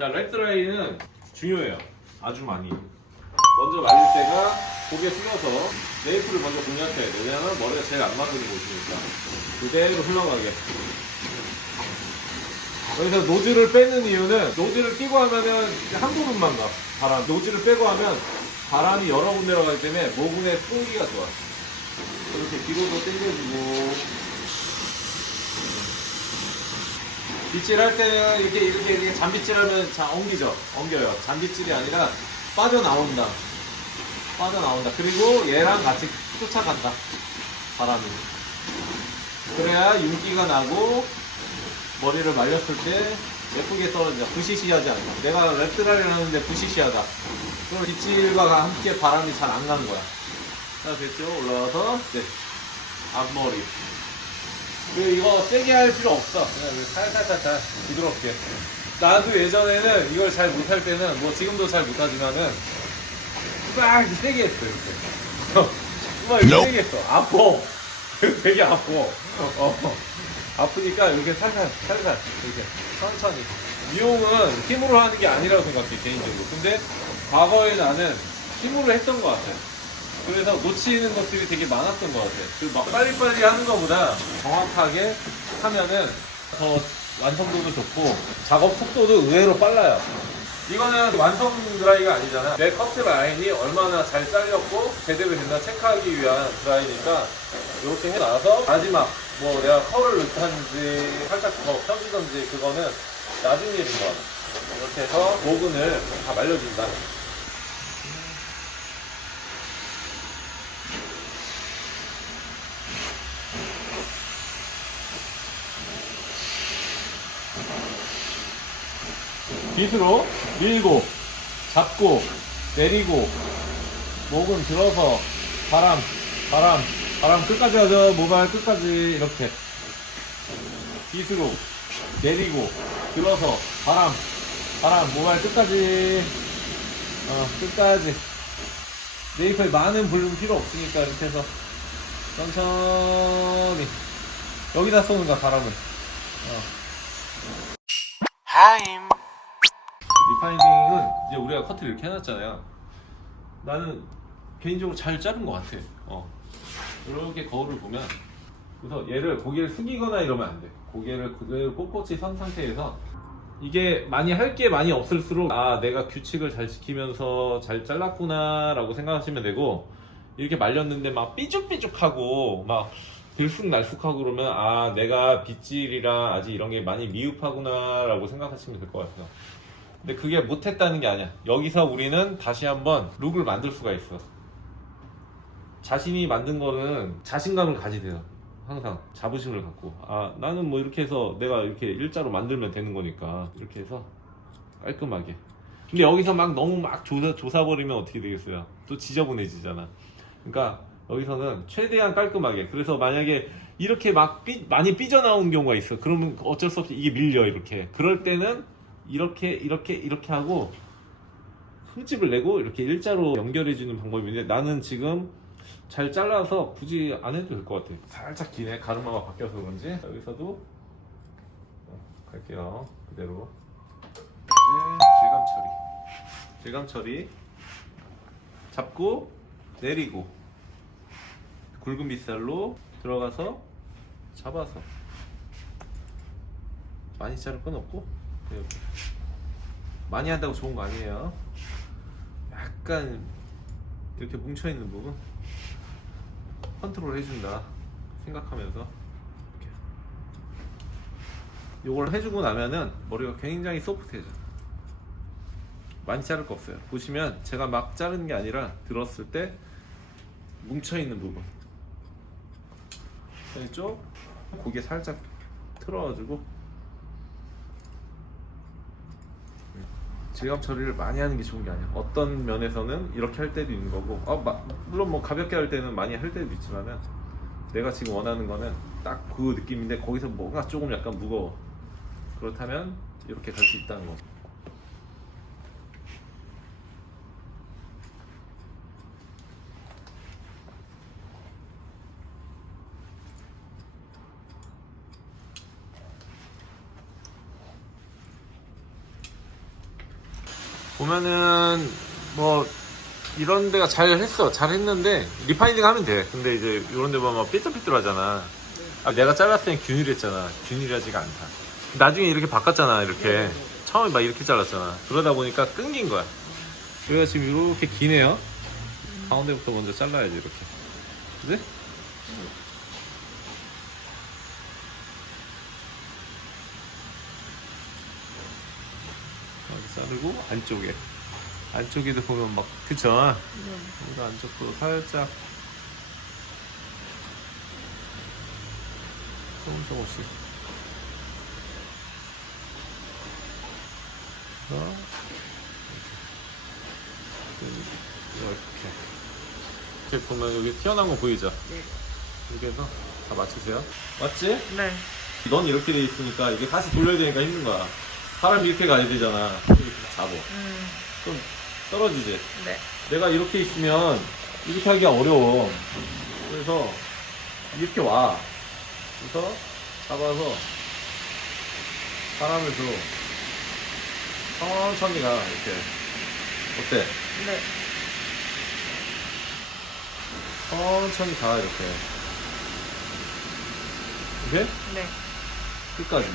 자, 랩드라이는 중요해요. 아주 많이. 먼저 말릴 때가 고개 숙여서 메이플을 먼저 공략해야 돼요. 왜냐면 머리가 제일 안 맞는 곳이니까. 그대로 흘러가게. 여기서 노즐을 빼는 이유는 노즐을 끼고 하면은 한 부분만 가. 바람. 노즐을 빼고 하면 바람이 여러 군데로 가기 때문에 모근의 끈기가 좋아. 이렇게 뒤로도 당겨주고. 빗질할 때는 이렇게 잔빗질하면 엉겨요. 잔빗질이 아니라 빠져나온다. 그리고 얘랑 같이 쫓아간다. 바람이. 그래야 윤기가 나고 머리를 말렸을 때 예쁘게 떨어져. 부시시하지 않다. 내가 랩드라이를 하는데 부시시하다. 그럼 빗질과 함께 바람이 잘 안 가는 거야. 자, 됐죠? 올라와서 네. 앞머리. 그리고 이거 세게 할 필요 없어. 그냥 살살살살 부드럽게. 나도 예전에는 이걸 잘 못할 때는 뭐 지금도 잘 못하지만은 막 세게 했어 이렇게. 막 이렇게 세게 했어. 아파. 되게 아파. 아프니까 이렇게 살살 이렇게 천천히. 미용은 힘으로 하는 게 아니라고 생각해 개인적으로. 근데 과거에 나는 힘으로 했던 것 같아. 그래서 놓치는 것들이 되게 많았던 것 같아요. 그 막 빨리빨리 하는 것보다 정확하게 하면은 더 완성도도 좋고 작업 속도도 의외로 빨라요. 이거는 완성 드라이가 아니잖아. 내 커트 라인이 얼마나 잘 잘렸고 제대로 됐나 체크하기 위한 드라이니까 이렇게 해놔서 마지막 뭐 내가 컬을 넣든지 살짝 더 펴주든지 그거는 나중 일인 것 같아. 이렇게 해서 모근을 다 말려준다. 빗으로 밀고 잡고 내리고 목은 들어서 바람 끝까지 하죠. 모발 끝까지 이렇게 빗으로 내리고 들어서 바람 모발 끝까지 끝까지. 네이프에 많은 볼륨 필요 없으니까 이렇게 해서 천천히 여기다 쏘는 거야 바람을. 하임. 리파이닝은 이제 우리가 커트를 이렇게 해놨잖아요. 나는 개인적으로 잘 자른 것 같아. 이렇게 거울을 보면 그래서 얘를 고개를 숙이거나 이러면 안 돼. 고개를 그대로 꼿꼿이 선 상태에서 이게 많이 할 게 많이 없을수록 아 내가 규칙을 잘 지키면서 잘 잘랐구나 라고 생각하시면 되고, 이렇게 말렸는데 막 삐죽삐죽하고 막 들쑥날쑥하고 그러면 아 내가 빗질이랑 아직 이런 게 많이 미흡하구나 라고 생각하시면 될 것 같아요. 근데 그게 못했다는 게 아니야. 여기서 우리는 다시 한번 룩을 만들 수가 있어. 자신이 만든 거는 자신감을 가지세요. 항상 자부심을 갖고 아 나는 뭐 이렇게 해서 내가 이렇게 일자로 만들면 되는 거니까 이렇게 해서 깔끔하게. 근데 여기서 막 너무 막 조사버리면 어떻게 되겠어요? 또 지저분해지잖아. 그러니까 여기서는 최대한 깔끔하게. 그래서 만약에 이렇게 막 많이 삐져나온 경우가 있어. 그러면 어쩔 수 없이 이게 밀려 이렇게. 그럴 때는 이렇게 하고 흠집을 내고 이렇게 일자로 연결해주는 방법인데, 나는 지금 잘 잘라서 굳이 안 해도 될 것 같아. 살짝 기네. 가르마가 바뀌어서 그런지. 여기서도 갈게요. 그대로. 이제 질감 처리. 잡고 내리고 굵은 빗살로 들어가서 잡아서. 많이 자를 건 없고 이렇게. 많이 한다고 좋은 거 아니에요. 약간 이렇게 뭉쳐있는 부분 컨트롤 해준다 생각하면서 이렇게. 요걸 해주고 나면은 머리가 굉장히 소프트해져. 많이 자를 거 없어요. 보시면 제가 막 자르는 게 아니라 들었을 때 뭉쳐있는 부분 이쪽 고개 살짝 틀어가지고 질감 처리를 많이 하는 게 좋은 게 아니야. 어떤 면에서는 이렇게 할 때도 있는 거고, 물론 뭐 가볍게 할 때는 많이 할 때도 있지만은 내가 지금 원하는 거는 딱 그 느낌인데 거기서 뭔가 조금 약간 무거워. 그렇다면 이렇게 갈 수 있다는 거. 보면은 뭐 이런 데가 잘 했어. 잘 했는데 리파이닝 하면 돼. 근데 이제 이런 데 보면 삐뚤삐뚤하잖아. 아, 내가 잘랐을 땐 균일했잖아. 균일하지가 않다. 나중에 이렇게 바꿨잖아. 이렇게 처음에 막 이렇게 잘랐잖아. 그러다 보니까 끊긴 거야. 여기가 지금 이렇게 기네요. 가운데부터 먼저 잘라야지 이렇게. 그지? 자르고 안쪽에도 보면 막 그쵸? 여기도 안쪽도 살짝 조금씩 이렇게 보면 여기 튀어나온 거 보이죠? 네. 이렇게 해서 다 맞추세요. 맞지? 네. 넌 이렇게 돼 있으니까 이게 다시 돌려야 되니까 힘든 거야. 사람이 이렇게 가야 되잖아. 이렇게 잡어. 좀 떨어지지? 네. 내가 이렇게 있으면 이렇게 하기가 어려워. 그래서 이렇게 와. 그래서 잡아서 사람을 줘. 천천히 가. 이렇게. 어때? 네. 천천히 가. 이렇게. 이렇게? 네. 끝까지.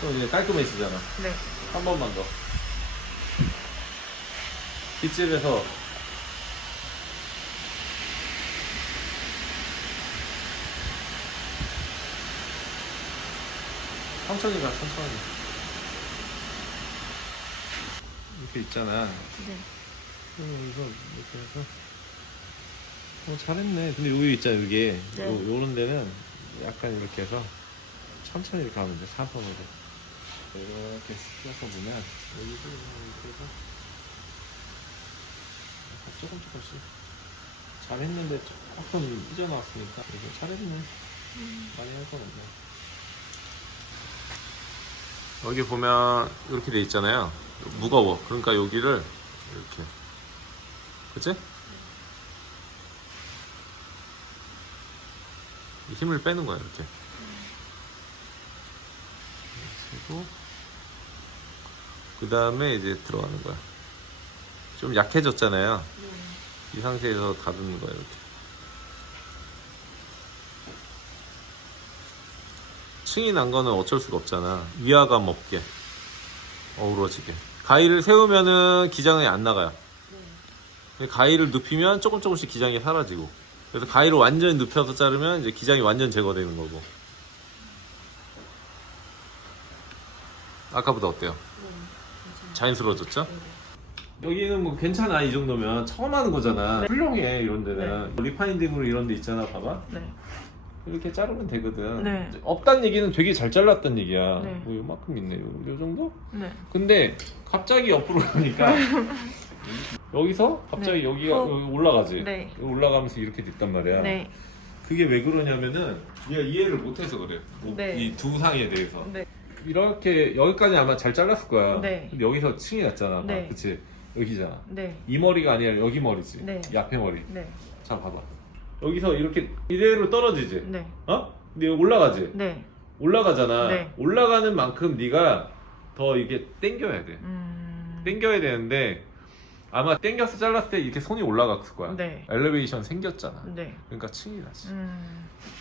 그럼 이제 깔끔해지잖아. 네. 한 번만 더. 빗질해서 천천히 가, 천천히. 이렇게 있잖아. 네. 여기서 이렇게 해서. 잘했네. 근데 여기 있잖아, 여기. 네. 요런 데는 약간 이렇게 해서 천천히 이렇게 하면 돼, 사선으로. 이렇게 껴서 보면, 여기도 이렇게 해서 조금씩. 잘했는데 조금 삐져나왔으니까, 이거 잘했네. 많이 할 건 없네. 여기 보면 이렇게 돼 있잖아요. 무거워. 그러니까 여기를 이렇게, 그치? 힘을 빼는 거야 이렇게. 그리고 그 다음에 이제 들어가는 거야. 좀 약해졌잖아요. 이 상태에서 다듬는 거야 이렇게. 층이 난 거는 어쩔 수가 없잖아. 위화감 없게, 어우러지게. 가위를 세우면은 기장이 안 나가요. 가위를 눕히면 조금씩 기장이 사라지고. 그래서 가위를 완전히 눕혀서 자르면 이제 기장이 완전 제거되는 거고. 아까보다 어때요? 자연스러워졌죠? 여기는 뭐 괜찮아. 이 정도면 처음 하는 거잖아. 훌륭해. 이런 데는 리파인딩으로 이런 데 있잖아. 봐봐. 네. 이렇게 자르면 되거든. 네. 없단 얘기는 되게 잘 잘랐단 얘기야. 네. 뭐 요만큼 있네. 요 정도? 네. 근데 갑자기 옆으로 가니까 여기서 갑자기 여기가 여기 올라가지. 네. 올라가면서 이렇게 됐단 말이야. 네. 그게 왜 그러냐면은 네가 이해를 못해서 그래. 네. 이 두 상에 대해서. 네. 이렇게 여기까지 아마 잘 잘랐을 거야. 네. 근데 여기서 층이 났잖아. 네. 그치? 여기잖아. 네. 이 머리가 아니라 여기 머리지. 네. 이 앞에 머리. 네. 자, 봐봐. 여기서 이렇게 이대로 떨어지지. 네. 어? 근데 여기 올라가지. 네. 올라가잖아. 네. 올라가는 만큼 네가 더 이게 당겨야 돼. 당겨야 되는데 아마 당겨서 잘랐을 때 이렇게 손이 올라갔을 거야. 네. 엘리베이션 생겼잖아. 네. 그러니까 층이 나지. 만약에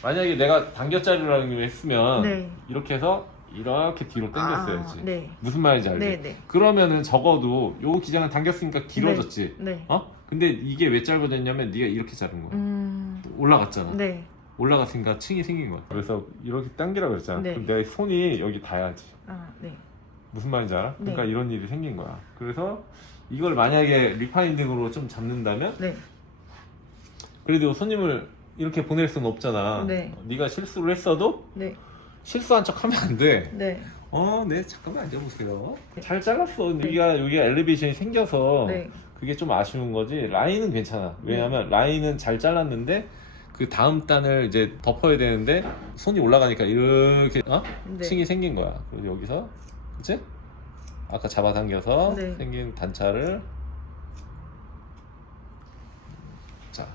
만약에 내가 당겨 자르라는 걸 했으면 네. 이렇게 해서 이렇게 뒤로 당겼어야지. 네. 무슨 말인지 알지? 네, 네. 그러면은 적어도 요 기장을 당겼으니까 길어졌지. 네. 어? 근데 이게 왜 짧아졌냐면 네가 이렇게 자른 거야. 올라갔잖아. 네. 올라갔으니까 층이 생긴 거야. 그래서 이렇게 당기라고 그랬잖아. 네. 그럼 내 손이 여기 닿아야지. 네. 무슨 말인지 알아? 네. 그러니까 이런 일이 생긴 거야. 그래서 이걸 만약에 리파인딩으로 좀 잡는다면 네. 그래도 손님을 이렇게 보낼 수는 없잖아. 네. 네가 실수를 했어도 네. 실수한 척 하면 안 돼. 네. 네, 잠깐만 앉아보세요. 잘 잘랐어. 여기가 엘리베이션이 생겨서 네. 그게 좀 아쉬운 거지. 라인은 괜찮아. 왜냐면 라인은 잘 잘랐는데 그 다음 단을 이제 덮어야 되는데 손이 올라가니까 이렇게 네. 층이 생긴 거야. 그래서 여기서 그치? 아까 잡아당겨서 네. 생긴 단차를 자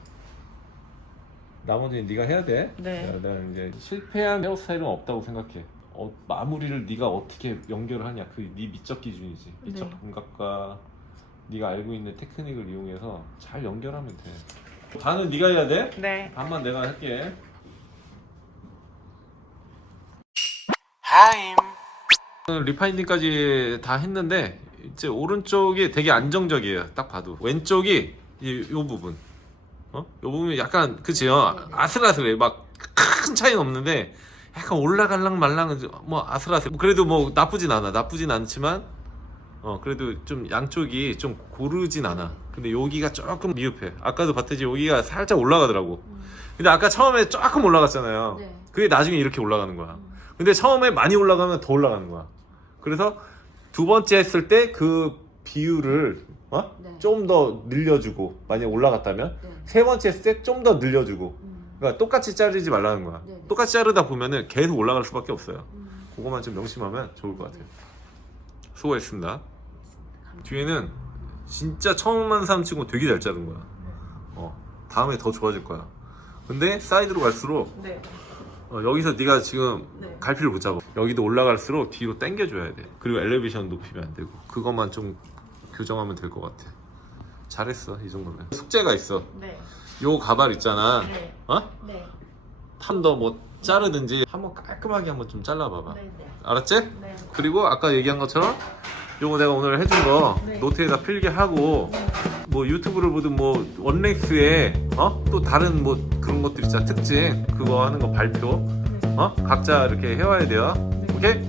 나머지는 네가 해야 돼. 네. 난 이제 실패한 헤어스타일은 없다고 생각해. 마무리를 네가 어떻게 연결을 하냐 그 네 미적 기준이지. 미적 네. 감각과 네가 알고 있는 테크닉을 이용해서 잘 연결하면 돼. 반은 네가 해야 돼? 네. 반만 내가 할게. 리파인딩까지 다 했는데 이제 오른쪽이 되게 안정적이에요. 딱 봐도 왼쪽이 요 부분, 요 부분이 약간 그치요. 아슬아슬해. 막 큰 차이는 없는데 약간 올라갈랑 말랑 뭐 아슬아슬. 그래도 뭐 나쁘진 않지만 그래도 좀 양쪽이 좀 고르진 않아. 근데 여기가 조금 미흡해. 아까도 봤듯이 여기가 살짝 올라가더라고. 근데 아까 처음에 조금 올라갔잖아요. 네. 그게 나중에 이렇게 올라가는 거야. 근데 처음에 많이 올라가면 더 올라가는 거야. 그래서 두 번째 했을 때 그 비율을 네. 좀 더 늘려주고, 만약에 올라갔다면 네. 세 번째 했을 때 좀 더 늘려주고. 그러니까 똑같이 자르지 말라는 거야. 네. 똑같이 자르다 보면은 계속 올라갈 수밖에 없어요. 그거만 좀 명심하면 좋을 것 같아요. 수고했습니다. 뒤에는 진짜 처음 한 사람 치고 되게 잘 자른 거야. 다음에 더 좋아질 거야. 근데 사이드로 갈수록 네. 여기서 네가 지금 네. 갈피를 못 잡아. 여기도 올라갈수록 뒤로 당겨줘야 돼. 그리고 엘리베이션 높이면 안 되고. 그것만 좀 교정하면 될 것 같아. 잘했어, 이 정도면. 숙제가 있어. 네. 요 가발 있잖아. 네. 네. 한 더 뭐 자르든지 한번 깔끔하게 한번 좀 잘라봐봐. 네. 네. 알았지? 네. 그리고 아까 얘기한 것처럼 요거 내가 오늘 해준 거 네. 노트에다 필기하고 뭐 유튜브를 보든 뭐 원렉스에 또 다른 뭐 그런 것들 있잖아, 특징 그거 하는 거 발표 각자 이렇게 해와야 돼요. 오케이?